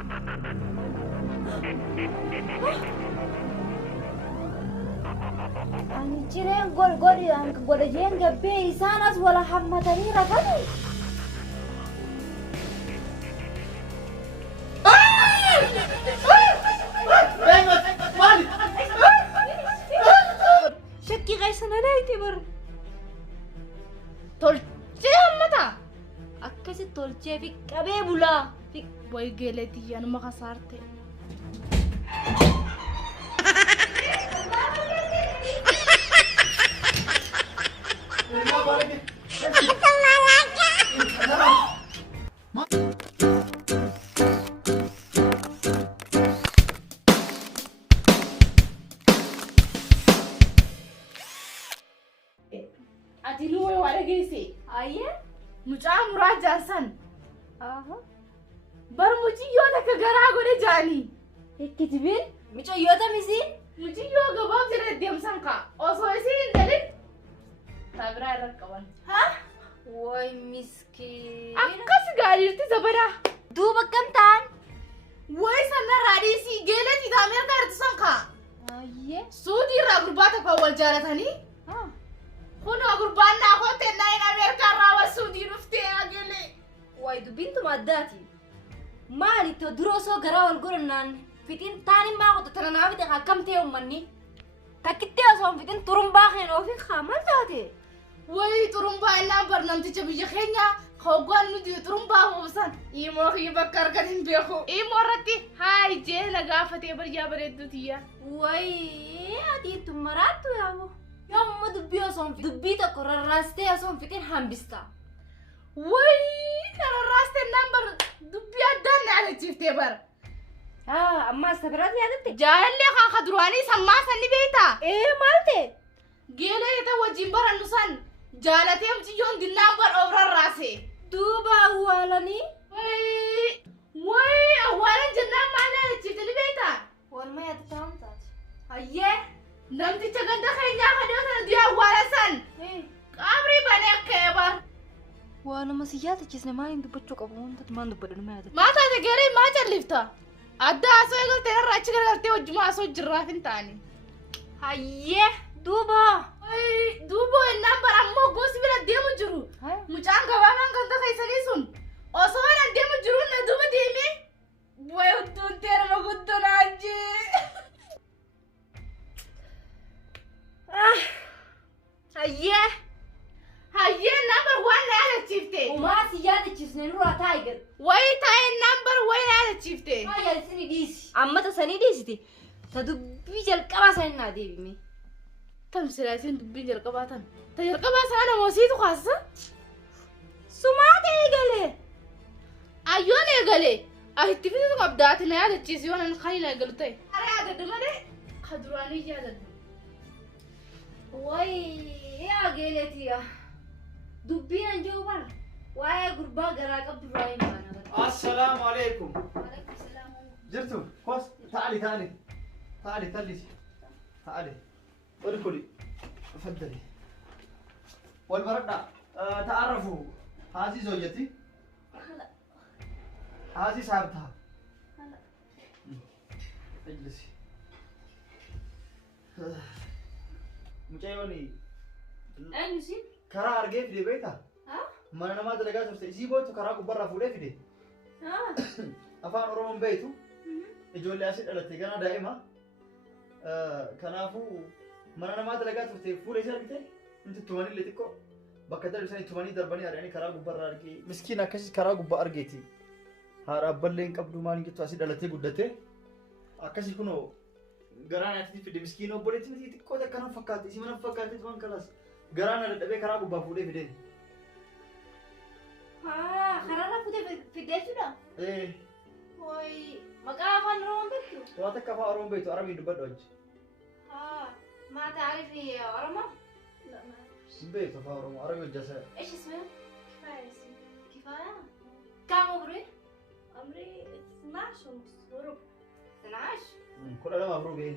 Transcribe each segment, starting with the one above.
أنا جيران قول أنك قول جين قبي إنسانات ولا حمى تاني رفضي. شكي غيسنا نايتي بر. تولجي متى أكسي تولجي في كبي بولا في وي قلتي أنا ما خسرت أتلوه ولا جيسي أيه مجا مراد جالسن برمجي يوتك غرا غوري جاني كتبين مش يوتا ميسين مجي يو غباب جرا ديم سانكا اوسويسين دلين تابرا ركبان ها وي مسكين أكاس غاريرتي زبرا دوبا كم تان وي سنة راديسي جيلتي دامير كارت سانكا أيه سودي راغرباتا فاول جارتاني خونو غربان ناخوتي ناين أمريكا راوا سودي رفتي أجلي واي دبنتو ماداتي مالي تدروسو غراو القرنان فيتين تاني ما قلت ترى نابي كم تيوم مني تكتي أصلا فيتين ترم باخين وفي خامل تاتي وي ترمبا إلا برنامج تبي خينيا خوغوان ندي ترمبا وبسان إيمو خي بكر كرين بيخو إيمو رتي هاي جه لغافتي بريا بريدوتيا واي أدي تمراتو يا أبو يوم ما دبي أصلا دبي تكرر راستي أصلا فيتين همبستا وي ترى راست النمبر دبي أدان على جيفتي بر أما استبرات يا دتي جاهل لي خدرواني سما سني بيتا إيه مالتي جيلي يتا وجيمبر النسان جالتي أمتي يون دي نمبر أورا راسي دوبا أولاني وي أولا جنان معنا جيفتي بيتا والما يتتهم تات أيه نمتي تغندا خينيا خدوسا دي أولا سن قابري بانيك كيبر وانا مسيات جسنا ما يندبچو قبون ما ندبدن ما يد ما تاجي غيري ما جلفتا أدا أسوي قلت أنا رأيك قلت وجمع أسوي جرافين تاني هيه دوبا أي دوبو النمبر أمو قوسي بلا ديمو جرو مجان غوامان كنت خيساني سن أصوانا ديمو جرو ندوبا ديمي ويهدون تير مقودون عجي هيه هاي النمبر وين على تشيفتي وما سيات جسنا نروح تايجر وين تاي النمبر وين على تشيفتي هاي سني ديسي أما تسني ديسي تدبي جل كما سننا ديبي تم سلاسين دبي جل كباتن تجل كباس أنا موسيد خاصة سمعت إيجله أيون إيجله أهتفيت قبضاتنا هذا تشيزي وانا نخيل إيجلتي أنا هذا دمني خدراني جادا وي يا جيلتي يا دبينا نجوبنا ويا قربا قراك عبد الرحيم أنا السلام عليكم. عليكم السلام جرتوا كويس تعالي تعالي ادخلي تفضلي والبردة تعرفوا هذه زوجتي هلا هذه صاحبتها هلا اجلسي مجايوني أين نسيب كرا أرجع في بيتها ها ما أنا ما تلاقيه ترى يجيبوا كرا كبر فوله في ده ها أفان أروم بيته يجوا لي أسيد على تيجانا دائما كنافو ما أنا ما تلاقيه ترى فوله إيش أرجع أنت تواني اللي تكو بكتر بسني تواني دربني أراني كرا كبر أرجع مسكين أكشي كرا كبر أرجعتي هارا بلين قبل ما نيجي تواسيد على تيجو دته أكشي كنو غرانا تيجي في مسكين وبوليتي نتيجي تكو ده كنا فكات إيش منا فكات إيش مان كلاس غرانا ده كرا كبر فوله في ده خرانا في ديتو ده إيه وي مقافن روم بيتو واتك كفا أروم بيتو عربي دبل وجه ما تعرف يا أرما لا ما أعرف بيتو كفا أروم عربي وجه إيش اسمه كفاية كفاية كم عمري 12 ونص وربع 12 كل ده مفروض إيه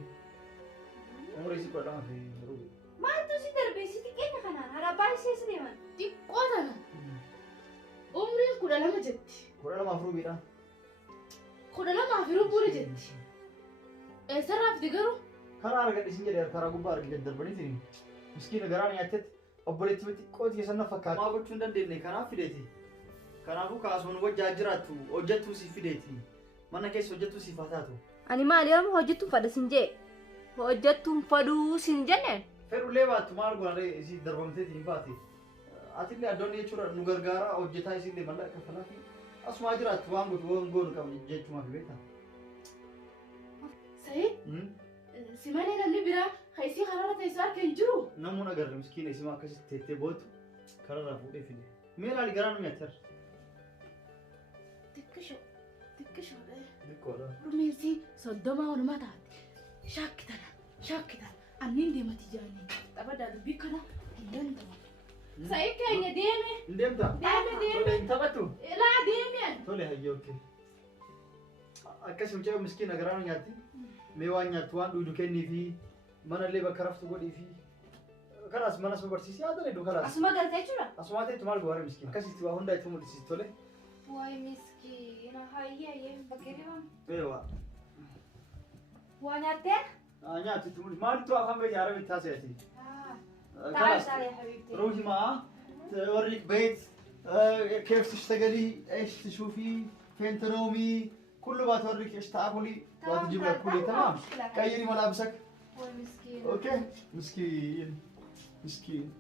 عمري يصير كل ده مفروض ما أنت سيدر بيسيتي كيف خنان هذا باي سيس ديمان دي قوتنا عمري كل لما جت كل ده مفروض إيه kudha lamaa fi rubuudha jetti. Eessarraa fide garuu? Karaa argadhiisin jedhee karaa gubbaa argi daddarbaniitiin miskiina garaan nyaattetti obboleetti xiqqooti keessan na fakkaata. Maa gochuu hin dandeenye kanaaf fideeti. Kanaafuu kaasuun wajjaa jiraattu hojjettuu siif fideeti. Mana keessa hojjettuu siif haa taatu. Ani maali yoo hojjettuun fadha sin jee? Hojjettuun faduu sin jenne? Fedhullee baattu maal goonaree isii darbamteetiin hin baate. Atillee addoonni jechuudha nu gargaaraa hojjetaa isillee mallaqa kafalaa fi asumaa jiraattu waan goonu qabne jechuumaaf beektaa. Sayid? Si malee namni biraa kan isii karaarra teessoo harka hin jiru? Namoonni agarra miskiina isima akkasitti teettee bootu karaarraa fuudhee fide. Mee ilaali garaa nu nyaatarra. Xiqqishoodha. Xiqqoodha. Rumeessi soddoma walumaa taate. Shaakkitana. Anniin deemati jaanii. Taphadaa dubbii kana hin danda'amu. Sayid keenya deeme. Hin deemtaa? Deeme. Tole hin taphattu? Laa deemeen. Tole hayyoo kee. Akkasii mucaa miskiina garaa nu nyaatti. Mee waan nyaattu waan dhuudu kennii fi manallee bakka raftu godhii fi kanaas manas nu barsiisee haa ta'e kanaas. Asuma galtee jechuudha? Asuma ta'etu maal goora miskiina. Akkasitti waa hundaa itti mul'isiis tole. Waay miskiina hayyee bakkeetti waan. Eewa. Waa nyaattee? Nyaattu itti mul'isi. Maalittuu afaan bee yaara bittaa se'ati. Taa'ee habiibti. روحي معاه توريك بيت كيف تشتغلي ايش تشوفي فين تنومي كله بتوريك ايش تاكلي وتجيب لك كله تمام غيري ملابسك مسكين. اوكي مسكين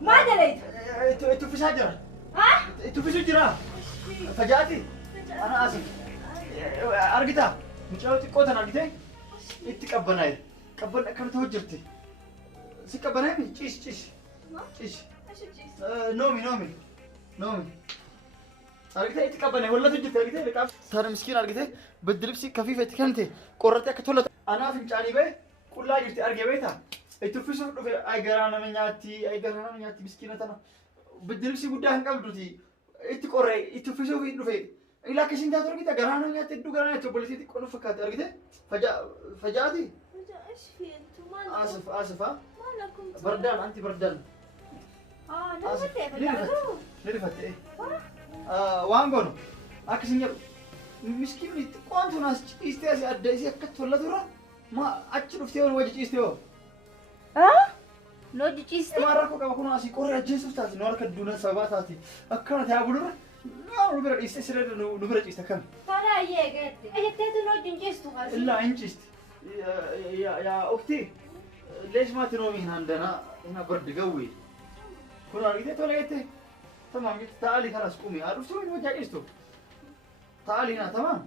ما دليت انتوا في شجرة انتوا في شجرة فجأتي انا اسف ارقتها مشاوتي قوتنا ارقتي انت قبناي كم توجرتي سكبناي تشيش نومي ارقتي انت قبناي ولا تجرتي ارقتي لك ترى مسكين ارقتي بدلبسي خفيفه كنتي قررتي كتولت انا فنجاني بي كلها جرتي ارقي بيتها اتفسوا دفه اي غرانا منياتي مسكينتنا بدلبسي قدام قبضتي اتقري اتفسوا في دفه إلا كشين ده ترى كده غرانا منياتي دو غرانا تبولتي تكون فكات ارغدي فجأتي ايش في انتم ما اسف ما لكم بردان انت بردان انا نرفت ايه وانغونو اكسين مسكين كنت ناس استياسي ادسي كتولا دورا ما اتشرفتيون وجه استيو لو جيستي ما راكو كما كنا اسي قرا جيسوس تاتي نور كدونا سباتاتي اكنا تابلور نور بير يستسرد نبر جيستكم ترى يا قد ايتيتو لو جيستو غاسي لا انجست يا اختي ليش ما تنومي هنا عندنا هنا برد قوي كنا ريتي توليتي تمام تعالي خلاص قومي عرفتوا وين وجه جيستو تعالي هنا تمام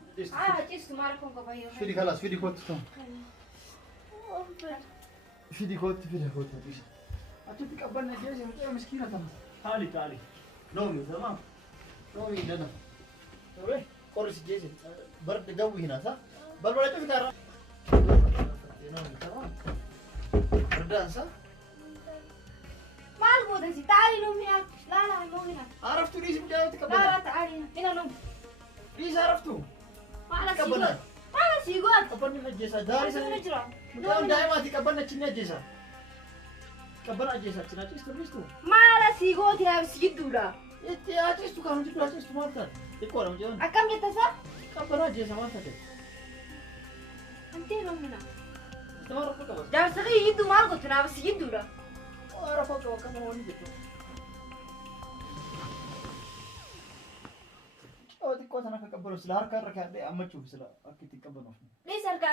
جيستو ما راكم كبايو فيدي خلاص فيدي كوت تمام فيدي كوت هاتيش أنت تقبلنا جيزة وتقول مسكينة تمام تعالي نومي تمام نومي لنا طيب قرص جيزة برد قوي هنا صح برد في كارا نومي تمام بردان صح ما البود انت تعالي نومي هنا لا نومي هنا عرفتوا ليش مجاوب تقبلنا لا تعالي هنا نوم ليش عرفتوا ما على تقبلنا ما سيقول قبلنا الجيزة داري سنة مجاوب دائما تقبلنا كنا جيزة قبلنا جيزة كنا جيزة ما على سيقول يا مسجد ولا يا جيزة كانوا جيزة مالتان xiqqoo dha mucaan. Akkam jetta isaa? Qabbanaa jeessa maal taate? Antee loomina. Nama rakkoo qaba. Jaarsa kee yidduu maal gootu naaf si yidduudha. Rakkoo qaba akkama waan jettu. xiqqoo sana akka qabbanuuf sila harka irra kaadhee ammachuuf sila akka ittiin qabbanuuf. Dhiis harka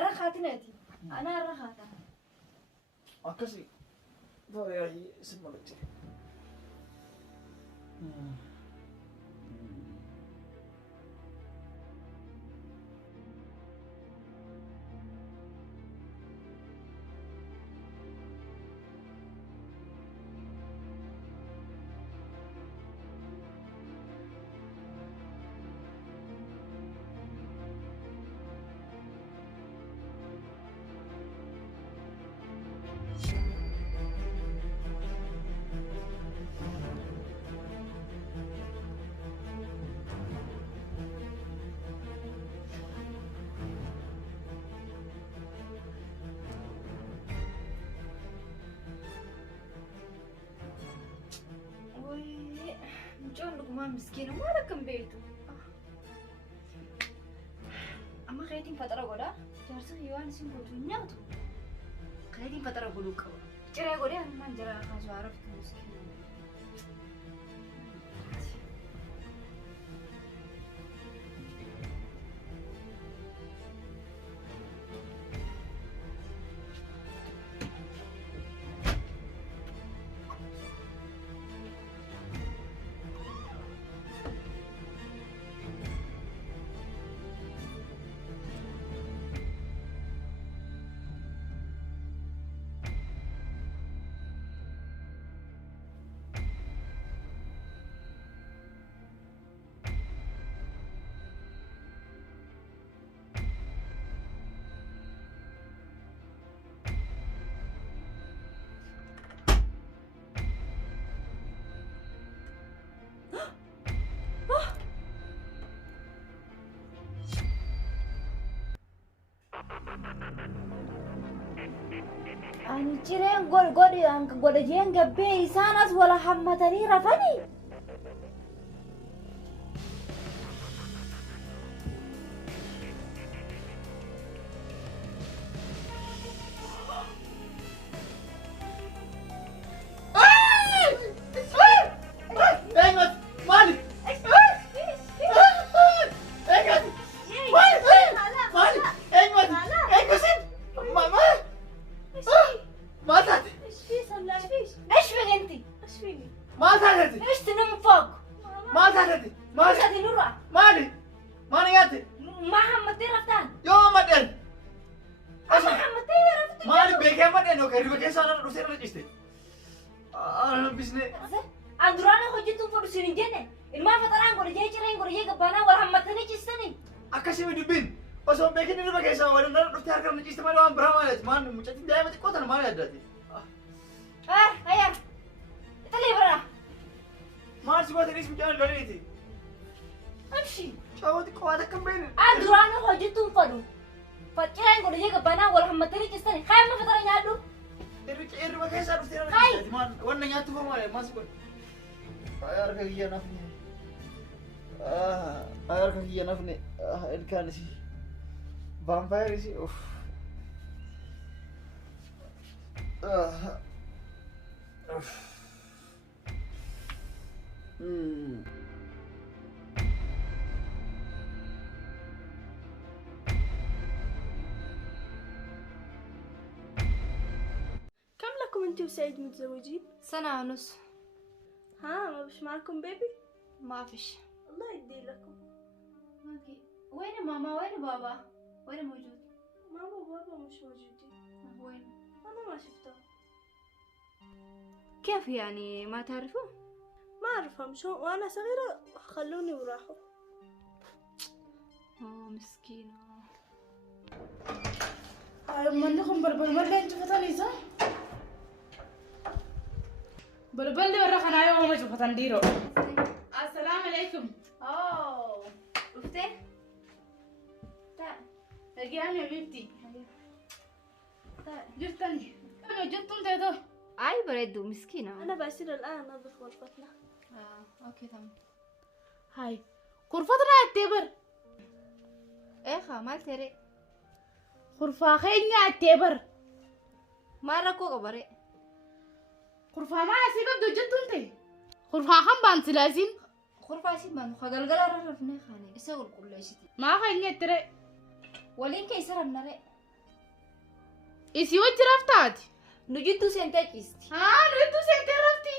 irra kaatineeti. Anaa irra kaata. Akkasii baay'ee isin malatti. Mucaan dhugumaa miskiina maal akkam beektu? Amma keetiin fatara godha. Jaarsa waan isin gootu hin nyaatu. Keetiin fatara godhuu qaba. Ciree godhee ammaan jira kaasuu haaraftu miskiina. Ani cireen godhe jeen gabbee isaan as wala hammatanii rafanii. Andurana hojjetu fodhu sin jenne ilma fataraan godhe jee cireen godhe jee gabbaanaa wal hammatanii ciistanii. Akkasii dubbiin osoo beekin irra keessaa wal irra dhuftee harka irra ciiste malee waan biraa maaliiti maan mucattiin daa'ima xiqqoo tana maal yaaddaati? Hayyaa italee biraa. Maal si goote dhiis mucaan loliiti? Abshi. Cawwa xiqqoo waan akka hin beekne. Andurana hojjetu fodhu. Cireen godhe jee gabbaanaa wal hammatanii ciistanii. Haa ilma fatara nyaadhu. Irra keessaa dhuftee irra ciiste maan wanna nyaattu fa'aa maali maal si godhe? Harka kiyya nafne. Harka kiyya nafne. Ilkaan isi. Vampire isi. كم لكم انت وسعيد متزوجين؟ سنة ونص. ها ما فيش معكم بيبي؟ ما فيش. الله يدي لكم. اوكي. وين ماما وين بابا؟ وين موجود؟ ماما وبابا مش موجودين. وين؟ انا ما شفتهم. كيف يعني ما تعرفوه؟ ما اعرفهم شو وانا صغيرة خلوني وراحوا. مسكينة. منكم بربل مرة انتوا فتاني صح؟ بربل دي ورا خنايا وما شوف فتنديرو. السلام عليكم. شفتي؟ رجعني يا بنتي. جبتني. انا جبتم تيتو. اي بريدو مسكينة. انا بصير الان انظف غرفتنا. اوكي تمام. هاي kurfata naattee bar Eegaa maal ta'e? kurfaa keenya attee bar Maal rakkoo qabaree? kurfaa maal asii qabdu hojjettuun ta'e kurfaa kan baansilaasiin Kurfaa isin baanu galgala irra rafnee kaane isa qulqulleessiti. maa keenya ittire Waliin keessa rafnare. isii wajji raftaati Nu jittuu seentee ciisti. nuyitu seentee rafti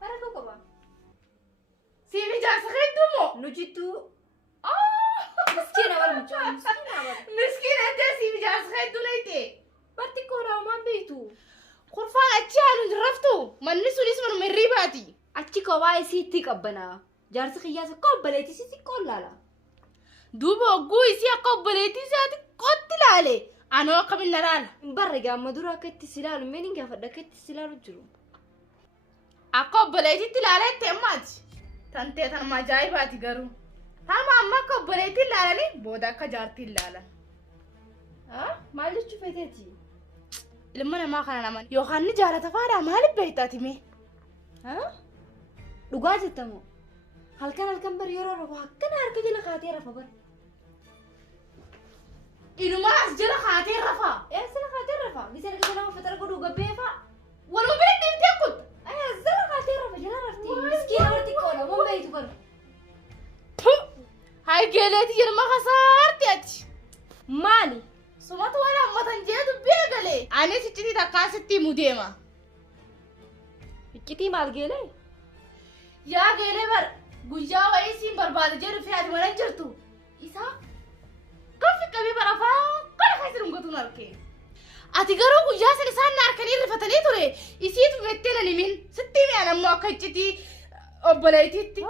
Maal rakkoo qaba? siif ijaarsa keedduu moo Nu jittuu miskiina bar mucaa miskiina bar. miskiina ettee siif ijaarsa keedduu leeyte Barti koodhaa maan beektu? kurfaan achi haaluun raftu manni sunis manuma hirriibaati Achi kophaa isiitti qabbanaa. Jaarsi qiyyaasa qobbaleetii isiitti qollaala. duuba hogguu isii akka obboleettii isaati qotti laale anoo akkamiin na laala Barre gaamma dura akka itti silaalu mee ni gaafadha akka itti silaalu jiru. akka obboleettiitti laala itti ammaati tantee tanuma ajaa'ibaati garuu tanuma amma akka obboleettiin laalanii booda akka jaartiin laalan Maal jechuu feeteeti? ilma namaa kana naman yookaan ni jaalata faadhaa maaliif beektaati mee Dhugaa jettamoo? Halkan bari yeroo rafu akkana harka jala kaatee rafa bar. inumaa as jala kaatee rafaa Eessa kaatee rafa? Gisa erga nama fatara godhuu gabbee fa'a. waluma bira dhiiftee kun Zara kaatee rafa jala rafti. Miskiina warti qola moo beektu bar. hay geeleeti ilma kasaarti ati Maali? sumatu waan hammatan jeetu beegalee anis iccitii takkaasitti himu deema Iccitii maal geelee? yaa geelee bar guyyaa wayii siin barbaada jedhu fi ati mana jirtu isaa kaffi qabii bara afaan kana keessa dhungatuun argee ati garuu guyyaa san isaan na harkanii rifatanii ture isiitu mettee nan himin sitti himiyaan ammoo akka iccitii obboleetiitti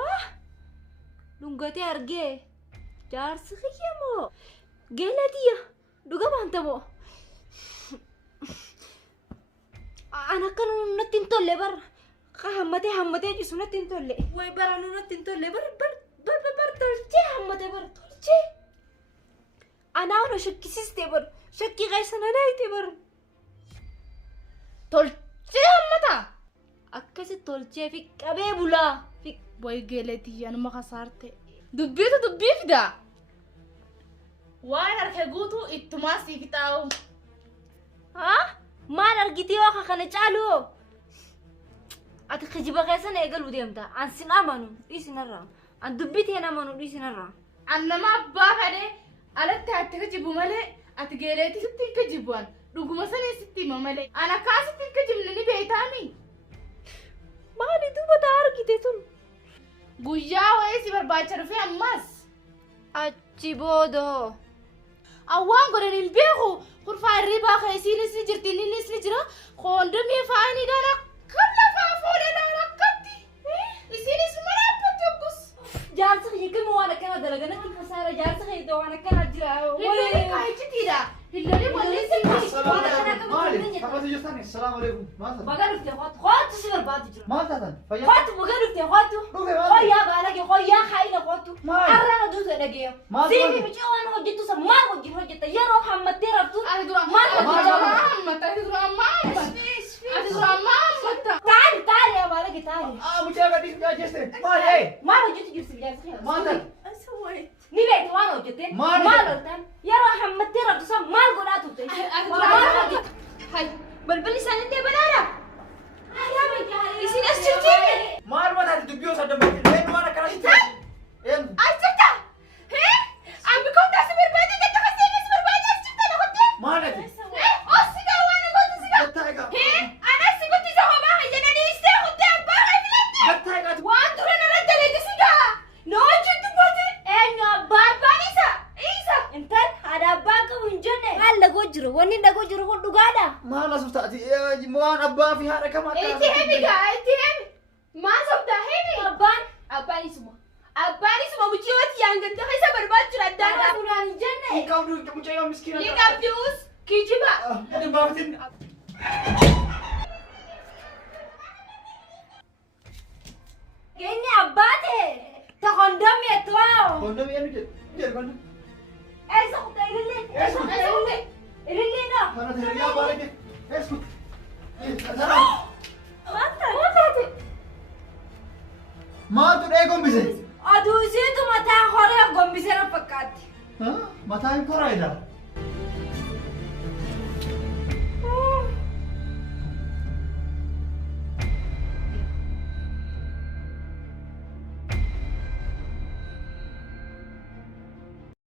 Dhungatee argee. Jaarsi kiyya moo? Geeladiyya. Dhuga baanta moo? An akkana natti hin tolle bar. Ka hammatee jisu natti hin tolle. Way baranuu natti hin tolle bar tolchee hammatee bar tolchee. Anaa ona shakkisiiste bar. Shakkii keessa na daayite bar. tolchee hammataa Akkasi tolchee fi qabee bulaa. boy geeleetii yanuma kasaarte dubbiitu dubbii fidaa waan harka guutuu ittumaa sii fixaa'u Maal argitee akka kana caalu? Ati kijiba keessa na eegaluu deemta. An sin amanu dhiisinarraa. An dubbii ta'e amanu dhiisinarraa. an nama abbaa fedhee alatti ati kijibu malee ati geeleetii sitti hin kijibuan dhuguma sanii sitti hima malee an akkaasitti hin kijibne ni beeytaami Maali duuba taa argite sun? guyyaa wayii si barbaacha dhufe ammas Achi boodoo. awwaan godhan hin beeku kurfaa hirribaa keessiinis ni jirti innis ni jira koondomii faayiniidhaan akka lafaa fuudhadhaan akkatti isiinis mana abbatti oggus Jaarsa kiyya gama waan akkana dalaganatti kasaara jaarsa kiyya waan akkana jira. hilloli kaayititiidha hilloli walleessi Maali? Kabatu jirtani? Salaamu alaikum. Maal taatan? Baga dhuftee hoatu si barbaadu jira. Maal taatan? Fayyaa? Hoatu baga dhuftee hoatu. Dhufe maal? Hoyyaa baalage hoyyaa haayina hoatu. Maali? Har'aana duutu dhageeyo. Maal Siifi taate? micii waan hojjettu san maal wajjin hojjetta yeroo hammattee raftu. ati dura Maal hojjetta? ati dura amma hammata Taali baalage taali. Mucaa gadhiis mucaa jeste. Maali? Maal hojjetu jirti jaarsa kiyya? Maal taatan? Ni beektu waan hojjette? Maal Maal hojjette? hojjetan? Yeroo hammattee raftu san maal godhaa turte? Maal hojjetta? hay Balballi isaanii banaadha. Isin as jirti. Maal mataati dubbii osoo dambaatti? Eenyu waan akkana sitti? Eenyu? asirta ambi koota si barbaade gata kasee si barbaade asirta na kotte Maal ati? osiga waan gooti siga Gattaa egaa. ana si gooti sa homaa jedhanii istee kotte abbaa hay filatti Gattaa egaa. waan dura na daleeti siga na hojjetu booti Eenyu abbaan isa intal haadha abbaa qabu hin jenne. Maal dhagoo jiru? Wanni dhagoo jiru kun dhugaadha. Maal asuuf taati? Waan abbaa fi haadha kam akka itti hemi gaa itti hemi maan sobdaa hemi Abbaan abbaan isuma muciyooti yaanganta keessa barbaachuudha addaan haadha fuudhaan hin jenne. Hin qabdu mucayyoo miskiina. ni qabduus kijiba Hin baafatin. Inni abbaate. Ta kondomii ettoo. Kondomii eenyu jedhu? Jedhu kondomii. Eessa kutaa ilillee? Eessa kutaa ilillee? Ilillee dha. Kana hiriyaa baala jedhu. Eessu. Sarara. Maal taate? Maaltu dhee gombise? Aduu isiitu mataa horee gombisee na fakkaatti. Mataan koraa jedha.